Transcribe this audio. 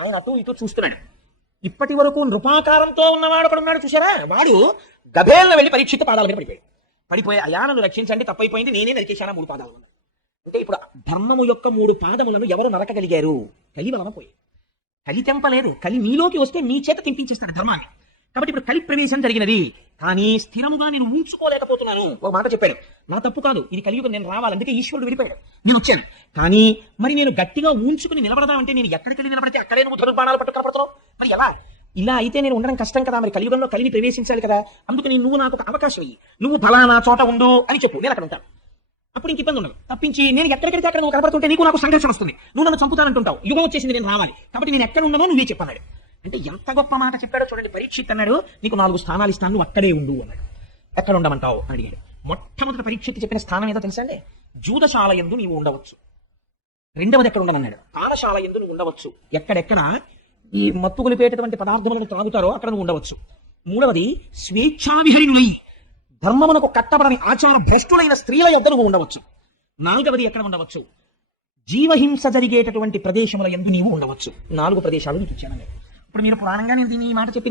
ఆయన అటు ఇటు చూస్తున్నాడు. ఇప్పటి వరకు నృపాకారంతో ఉన్నవాడు ఒకడు ఉన్నాడు చూసారా, వాడు గభేల్న వెళ్ళి పరీక్షిత్ పాదాల మీద పడిపోయి అయా నన్ను రక్షించండి, తప్పైపోయింది, నేనే నరికేశాను 3 పాదాలు. అంటే ఇప్పుడు ధర్మము యొక్క 3 పాదములను ఎవరు నరకగలిగారు? కలి వలన పోయి. కలి తెంపలేదు, కలి మీలోకి వస్తే మీ చేత తెంపించేస్తాడు ధర్మాన్ని. కాబట్టి ఇప్పుడు కలి ప్రవేశం జరిగినది, కానీ స్థిరముగా నేను ఉంచుకోలేకపోతున్నాను. ఒక మాట చెప్పాడు, నా తప్పు కాదు, ఇది కలియుగం, నేను రావాలి, అందుకే ఈశ్వరుడు విడిపోయాడు, నేను వచ్చాను. కానీ మరి నేను గట్టిగా ఉంచుకుని నిలబడదామంటే నేను ఎక్కడికి వెళ్ళి నిలబడితే అక్కడే నువ్వు ధనుర్బాణాలు పట్టు కనపడతావు, మరి ఎలా? ఇలా అయితే నేను ఉండడం కష్టం కదా, మరి కలియుగంలో కలిని ప్రవేశించాలి కదా, అందుకని నువ్వు నాకు ఒక అవకాశం ఇయ్యి, నువ్వు ఫలానా చోట ఉండు అని చెప్పు, నేను అక్కడ ఉంటాను. అప్పుడు ఇంక ఇబ్బంది ఉండదు. తప్పించి నేను ఎక్కడికైతే అక్కడ నువ్వు కనపడుతుంటే నీకు నాకు సంఘర్షణ వస్తుంది, నువ్వు నన్ను చంపుతానంటుంటావు, యుగం వచ్చేసింది, నేను రావాలి, కాబట్టి నేను ఎక్కడ ఉన్నానో నువ్వే చెప్పన్నాడు. అంటే ఎంత గొప్ప మాట చెప్పాడో చూడండి. పరీక్షిత్ అన్నాడు, నీకు 4 స్థానాలు ఇస్తాను, నువ్వు అక్కడే ఉండు అన్నాడు. ఎక్కడ ఉండమంటావు అని అడిగాడు. మొట్టమొదటి పరీక్షిత్ చెప్పిన స్థానం ఏదో తెలుసా అండి? జూదశాల యందు నీవు ఉండవచ్చు. రెండవది ఎక్కడ ఉండమన్నాడు? పానశాల యందు నువ్వు ఉండవచ్చు. ఎక్కడెక్కడ ఈ మత్తు కొలిపేటటువంటి పదార్థములను త్రాగుతారో అక్కడ నువ్వు ఉండవచ్చు. మూడవది స్వేచ్ఛావిహరిణులై ధర్మమునకు కట్టబడని ఆచార భ్రష్టులైన స్త్రీల యొద్ద నువ్వు ఉండవచ్చు. నాలుగవది ఎక్కడ ఉండవచ్చు? జీవహింస జరిగేటటువంటి ప్రదేశముల యందు నీవు ఉండవచ్చు. 4 ప్రదేశాలు నీకు ఇచ్చాను. ఇప్పుడు మీరు పురాణంగా నేను దీన్ని ఈ మాట చెప్పి